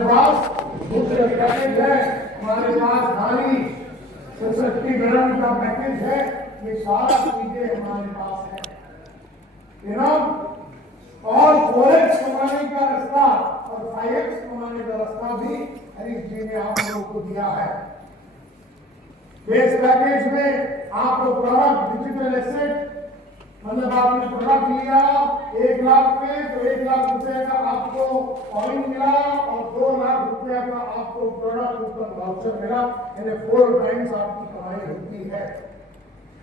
पास दूसरे पैकेज है, हमारे पास नारी सशक्तिकरण का पैकेज है। ये सारा चीजें हमारे पास है और 4x कमाने का रास्ता और 5x कमाने का रास्ता भी हरीश जी ने आप लोगों को दिया है। बेस पैकेज में आपको प्रोडक्ट डिजिटल एसेट, मतलब आपने प्रोडक्ट लिया 1 लाख में तो 1 लाख रुपए का आपको कॉइन मिला और 2 लाख रुपए का आपको प्रोडक्ट ऊपर वाउचर मिला, यानी 4 टाइम्स आपकी कमाई होती है।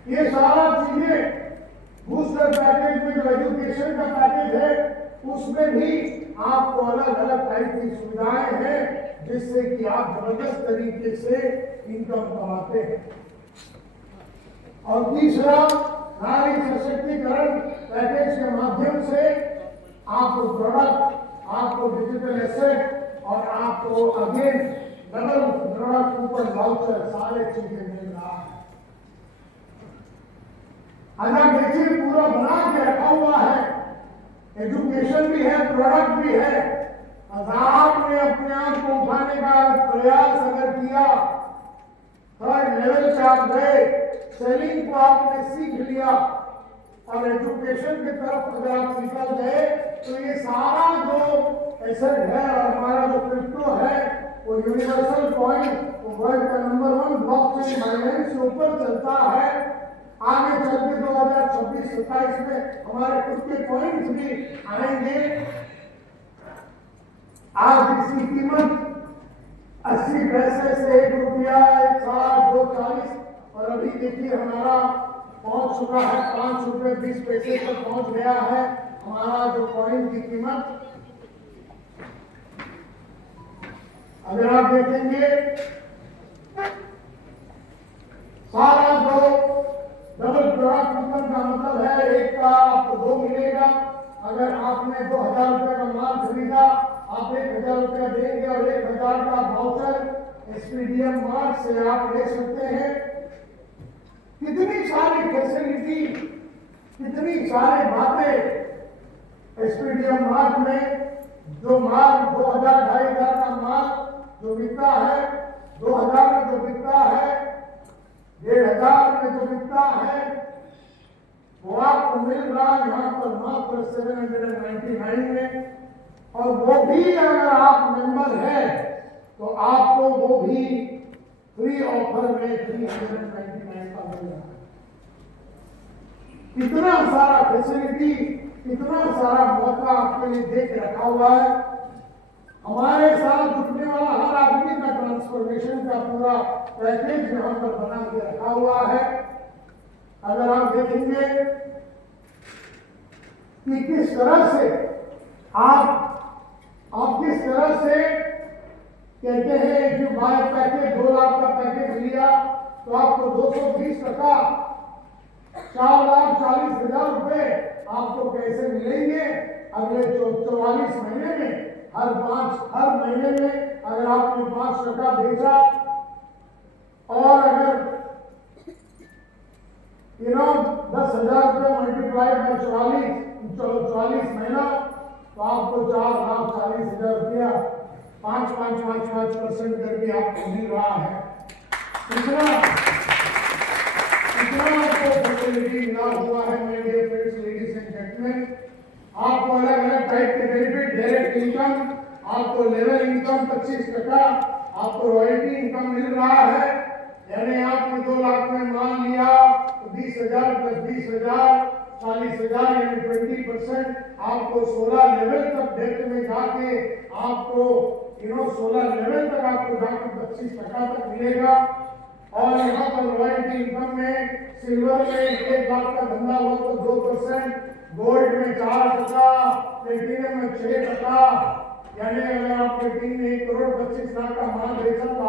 ये सारा चीजें बूस्टर पैकेज में जो एजुकेशन का पैकेज है उसमें भी आपको अलग अलग टाइप की सुविधाएं हैं जिससे कि आप जबरदस्त तरीके से इनकम कमाते हैं। और तीसरा, नारी सशक्तिकरण पैकेज के माध्यम से आपको प्रोडक्ट, आपको डिजिटल एसेट और आपको अगेन डबल प्रोडक्ट ऊपर वाउचर सारे चीजें मिल रहा है। अगर देखिए पूरा बना के रखा हुआ है, एजुकेशन भी है, प्रोडक्ट भी है। अगर आपने अपने आप को उठाने का प्रयास अगर किया, 3rd लेवल से आप गए, सेलिंग को आपने सीख लिया और एजुकेशन की तरफ अगर आप निकल गए तो ये सारा जो एसेट है और हमारा जो क्रिप्टो है वो यूनिवर्सल कॉइन, वर्ल्ड का नंबर 1 ब्लॉकचेन फाइनेंस के ऊपर चलता है। आगे चल के 2026-27 में हमारे खुद के कॉइन्स भी आएंगे। आज इसकी कीमत 80 पैसे से 1 रुपया, 1.60, 2.40 और अभी देखिए हमारा पहुंच चुका है 5 रुपए 20 पैसे तक पहुंच गया है हमारा जो कॉइन की कीमत। अगर आप देखेंगे सारा जो डबल प्रोडक्ट इनकम का मतलब है, एक का आपको 2 मिलेगा। अगर आपने 2000 रुपए का माल खरीदा, आप 1000 रुपया देंगे और 1000 का वाउचर एसपीडीएम मार्ट से आप ले सकते हैं। कितनी सारी फैसिलिटी, कितनी सारी बातें एसपीडीएम मार्ट में। जो माल 2000, 2500 का माल जो बिकता है, 2000 में जो बिकता है, 1500 में जो बिकता है, वो आपको मिल रहा है यहाँ पर मात्र 799 में। और वो भी अगर आप मेंबर है तो आपको वो भी फ्री ऑफर में 399 का मिल रहा है। कितना सारा फैसिलिटी, कितना सारा मौका आपके लिए देख रखा हुआ है। हमारे साथ जुटने वाला हर आदमी का ट्रांसफॉर्मेशन का पूरा पैकेज यहां पर बना के रखा हुआ है। अगर आप देखेंगे कि किस तरह से आप किस तरह से कहते हैं कि बाय पैकेज 2 लाख का पैकेज लिया तो आपको 220%, 4,40,000 रुपए आपको कैसे मिलेंगे अगले 44 महीने में। हर महीने में अगर आपने 5% बेचा और अगर 10,000 रुपये मल्टीप्लाई बाय 44 महीना तो आपको 4,40,000 रुपया 5% करके आपको मिल रहा है। इतना आपको फैसिलिटी मिला हुआ है मेरे dear friends, ladies and gentleman. आपको अलग अलग टाइप के बेनिफिट, डायरेक्ट इनकम, आपको लेवल इनकम 25%, आपको रॉयल्टी इनकम मिल रहा है। यानी आपने 2 लाख में माल लिया तो 20,000 प्लस 20,000 40,000 यानी 20%। आपको 16 लेवल तक डेट में जाके आपको 16 लेवल तक आपको जाके 25% तक मिलेगा। और यहाँ पर रॉयल्टी इनकम में सिल्वर में 1 लाख का धंधा हो तो 2%, गोल्ड में 4%, प्लेटिनियम में 6%। यानी अगर आप प्लेटिनियम में 1,25,00,000 का माल बेचा तो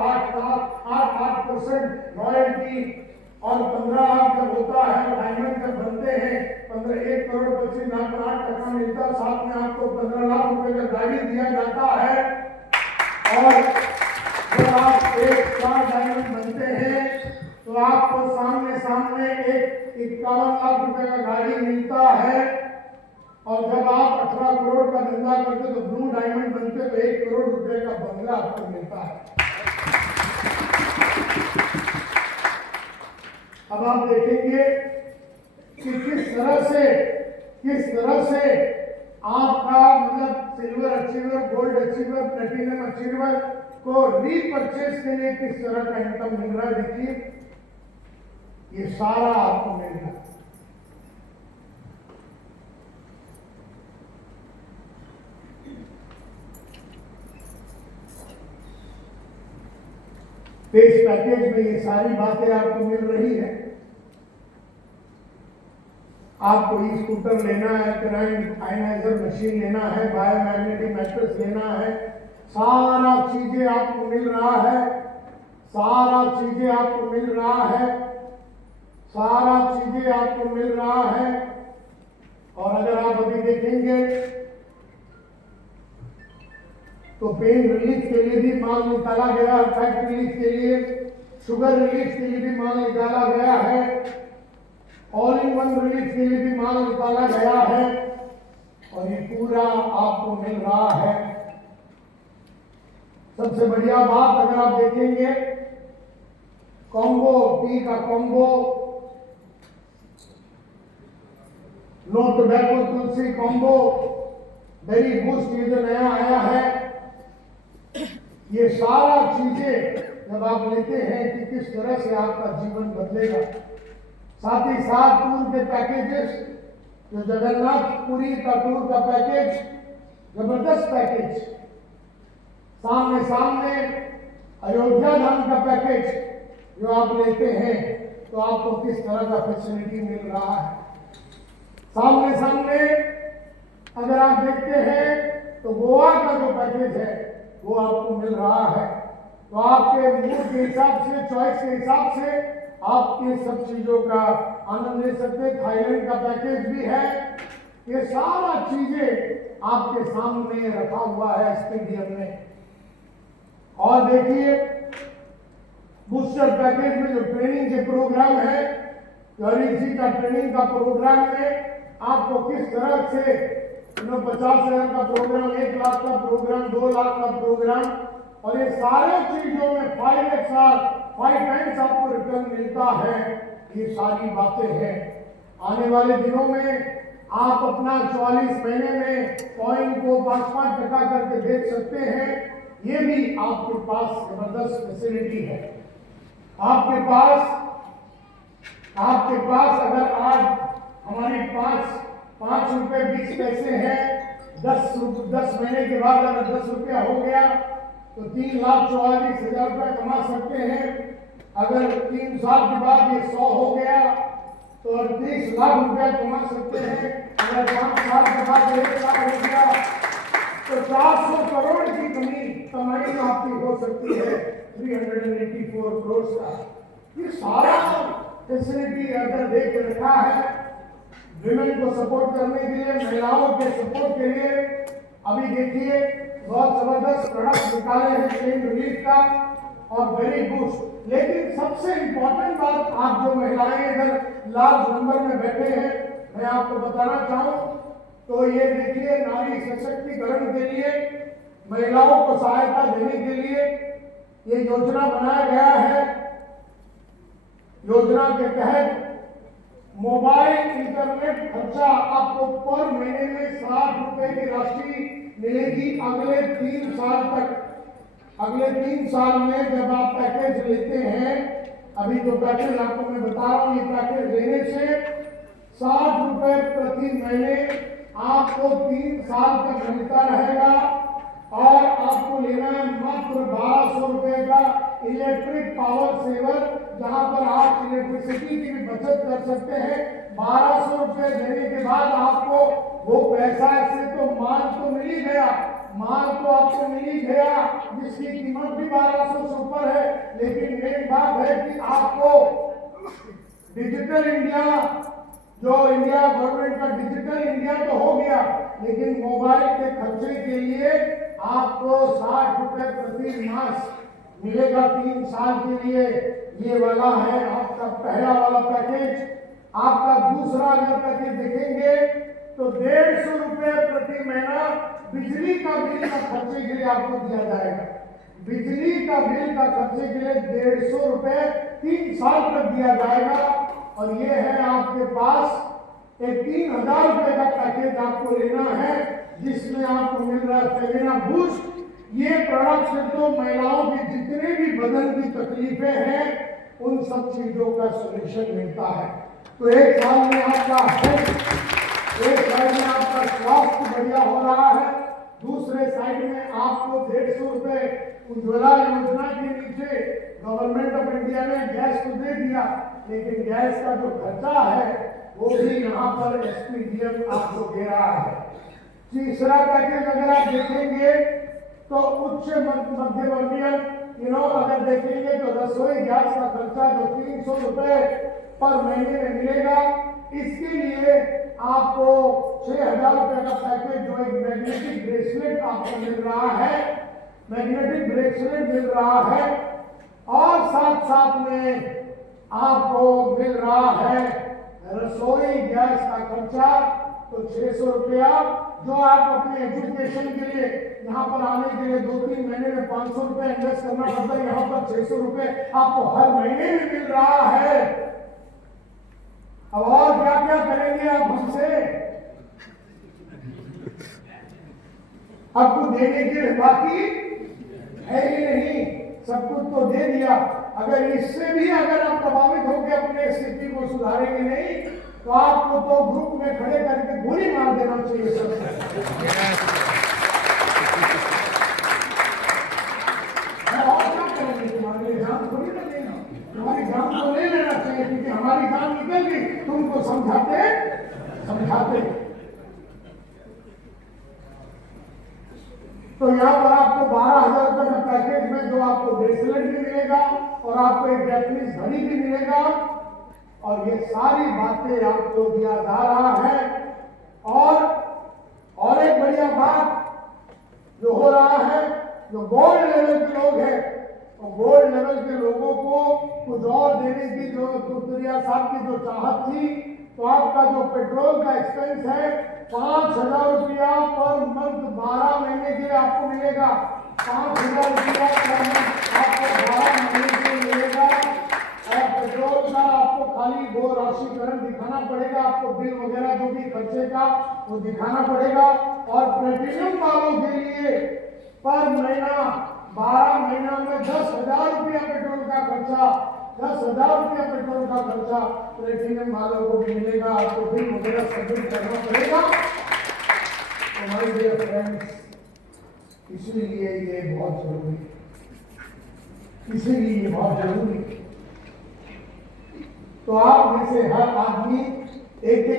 8% रॉयल्टी। और 15 लाख जब होता है, डायमंड जब बनते हैं 1,25,00,000 का 8% मिलता है, साथ में आपको 15 लाख रुपए का गाड़ी दिया जाता है। और जब आप 1 स्टार डायमंड बनते हैं तो आपको सामने एक 51 लाख रुपए का गाड़ी मिलता है। और जब आप 18 करोड़ का धंधा करते तो ब्लू डायमंड बनते तो 1 करोड़ रुपए का रुपया आपको मिलता है। अब आप देखेंगे कि किस तरह से आपका मतलब silver achiever, gold achiever, platinum achiever को रीपरचेज के लिए किस तरह का इनकम मिल रहा है। देखिए ये सारा आपको मिल रहा है। इस पैकेज में ये सारी बातें आपको मिल रही है। आपको ई स्कूटर लेना है, करंट आयनाइजर मशीन लेना है, बायोमैग्नेटिक मैट्रेस लेना है, सारा चीजें आपको मिल रहा है, सारा चीजें आपको मिल रहा है, सारा चीजें आपको मिल रहा है। और अगर आप अभी देखेंगे तो पेन रिलीफ के लिए भी माल निकाला गया, फैट रिलीफ के लिए, शुगर रिलीफ के लिए भी माल निकाला गया है, ऑल इन वन रिलीफ के लिए भी माल निकाला गया है। और ये पूरा आपको मिल रहा है। सबसे बढ़िया बात अगर आप देखेंगे कॉम्बो, टी का कॉम्बो, नो टोबैको तुलसी कॉम्बो, बेरी बूस्ट, ये जो नया आया है, ये सारा चीजें जब आप लेते हैं कि किस तरह से आपका जीवन बदलेगा। साथ ही साथ टूर के पैकेजेस, जो जगन्नाथपुरी का टूर का पैकेज, जबरदस्त पैकेज, सामने सामने अयोध्या धाम का पैकेज जो आप लेते हैं तो आपको किस तरह का फैसिलिटी मिल रहा है। सामने सामने अगर आप देखते हैं तो गोवा का जो पैकेज है वो आपको मिल रहा है। तो आपके मूड के हिसाब से, चॉइस के हिसाब से आप इन सब चीजों का आनंद ले सकते हैं। थाईलैंड का पैकेज भी है। ये सारा चीजें आपके सामने रखा हुआ है स्टेडियम में। और देखिए बूस्टर पैकेज में जो ट्रेनिंग के प्रोग्राम है, इसी का ट्रेनिंग का प्रोग्राम में आपको किस तरह से 50,000 का प्रोग्राम, 1 लाख का प्रोग्राम, 2 लाख का प्रोग्राम, और ये सारे चीजों में 5 टाइम्स आपको रिटर्न मिलता है। ये सारी बातें हैं। आने वाले दिनों में आप अपना 44 महीने में कॉइन को 5-5% करके बेच सकते हैं। ये भी आपके पास जबरदस्त फैसिलिटी है। आपके पास अगर आज हमारे 5 रुपए 20 पैसे हैं, 10 महीने के बाद अगर 10 रुपया हो गया तो 3,44,000 रुपया कमा सकते हैं। अगर 3 साल के बाद ये 100 हो गया तो 38 लाख रुपया कमा सकते हैं। अगर 5 साल के बाद 1 लाख हो गया तो 400 करोड़ की कमाई आपकी हो सकती है, 384 करोड़ का। ये सारा फैसिलिटी अगर देख रखा है विमेन को सपोर्ट करने के लिए, महिलाओं के सपोर्ट के लिए। अभी देखिए बहुत जबरदस्त प्रोडक्ट निकाले हैं पेन रिलीफ का और बेरी बूस्ट। लेकिन सबसे इंपॉर्टेंट बात, आप जो महिलाएं इधर लार्ज नंबर में बैठे हैं, मैं आपको बताना चाहूं तो ये देखिए नारी सशक्तिकरण के लिए, महिलाओं को सहायता देने के लिए ये योजना बनाया गया है। योजना के तहत मोबाइल इंटरनेट खर्चा आपको पर महीने में 60 रुपए की राशि मिलेगी अगले 3 साल तक। अगले 3 साल में जब आप पैकेज लेते हैं, अभी जो पैकेज आपको मैं बता रहा हूं, ये पैकेज लेने से 60 रुपए प्रति महीने आपको 3 साल तक मिलता रहेगा। और आपको लेना है मात्र 1200 रुपए का इलेक्ट्रिक पावर सेवर, जहां पर आप इलेक्ट्रिसिटी की भी बचत कर सकते हैं। 1200 रुपए देने के बाद आपको वो पैसा से तो माल तो मिल ही गया, माल तो आपको मिल ही गया जिसकी कीमत भी 1200 से ऊपर है। लेकिन मेन बात है कि आपको डिजिटल इंडिया, जो इंडिया गवर्नमेंट का डिजिटल इंडिया तो हो गया, लेकिन मोबाइल के खर्चे के लिए आपको 60 रुपए प्रति मास मिलेगा 3 साल के लिए। ये वाला है आपका पहला वाला पैकेज। आपका दूसरा अगर पैकेज देखेंगे तो 150 रुपए प्रति महीना बिजली का बिल का खर्चे के लिए आपको दिया जाएगा। बिजली का बिल का खर्चे के लिए 150 रुपए 3 साल तक दिया जाएगा। और ये है आपके पास एक 3000 रुपए का पैकेज आपको लेना है, जिसमें आपको मिल रहा है फेमिना बूस्ट। ये प्रोडक्ट से तो महिलाओं की जितने भी बदन की तकलीफें हैं उन सब चीजों का सॉल्यूशन मिलता है। तो एक साल में आपका हेल्थ, एक साइड में आपका स्वास्थ्य बढ़िया हो रहा है, दूसरे साइड में आपको 150 रुपए उज्ज्वला योजना के नीचे गवर्नमेंट ऑफ इंडिया ने गैस तो दे दिया, लेकिन गैस का जो खर्चा है वो भी यहाँ पर एसपीडीएम आपको दे रहा है। तीसरा पैकेज अगर आप देखेंगे तो उच्च मध्य वर्गीय अगर देखेंगे तो रसोई गैस का खर्चा जो 300 रुपए पर महीने में मिलेगा, इसके लिए आपको 6000 रुपए का पैकेज जो एक मैग्नेटिक ब्रेसलेट आपको मिल रहा है, मैग्नेटिक ब्रेसलेट मिल रहा है, और साथ साथ में आपको मिल रहा है रसोई गैस का खर्चा तो 600 रुपया, जो आप अपने एजुकेशन के लिए यहाँ पर आने के लिए 2-3 महीने में 500 रुपए इन्वेस्ट करना पड़ता है, यहाँ पर 600 रुपए आपको हर महीने में मिल रहा है। अब और क्या क्या करेंगे आप हमसे? आपको देने के लिए बाकी है ही नहीं, सब कुछ तो दे दिया। अगर इससे भी अगर आप प्रभावित होकर अपने स्थिति को सुधारेंगे नहीं, तो आपको तो ग्रुप में खड़े करके गोली मार देना चाहिए सर। और क्या करेंगे? तुम्हारे लिए जान थोड़ी ना देना, तुम्हारी जान तो ले लेना चाहिए, क्योंकि हमारी जान निकल गई तुमको समझाते समझाते। तो यहाँ पर आपको 12,000 रुपए का पैकेज में जो आपको ब्रेसलेट भी मिलेगा और आपको एक जैपनीज घड़ी भी मिलेगा, और ये सारी बातें आपको दिया जा रहा है। और एक बढ़िया बात जो हो रहा है, जो गोल्ड लेवल के लोग हैं, तो गोल्ड लेवल के लोगों को कुछ और देने की जो तुरिया साहब की जो चाहत थी, तो आपका जो पेट्रोल का एक्सपेंस है 5,000 रुपया पर मंथ 12 महीने के लिए आपको मिलेगा। 5,000 रुपया पर मंथ आपको 12 महीने के लिए मिलेगा। और पेट्रोल का आपको खाली वो राशिकरण दिखाना पड़ेगा, आपको बिल वगैरह जो भी खर्चे का वो दिखाना पड़ेगा। और प्लेटिनम वालों के लिए पर महीना 12 महीना में 10,000 रुपया पेट्रोल का खर्चा, 10,000 रुपया पेट्रोल का खर्चा प्लेटिनम वालों को भी मिलेगा। आपको बिल वगैरह सबमिट करना पड़ेगा। तो माय डियर फ्रेंड्स, इसीलिए ये बहुत जरूरी है, इसीलिए ये बहुत जरूरी है। तो आप में से हर आदमी एक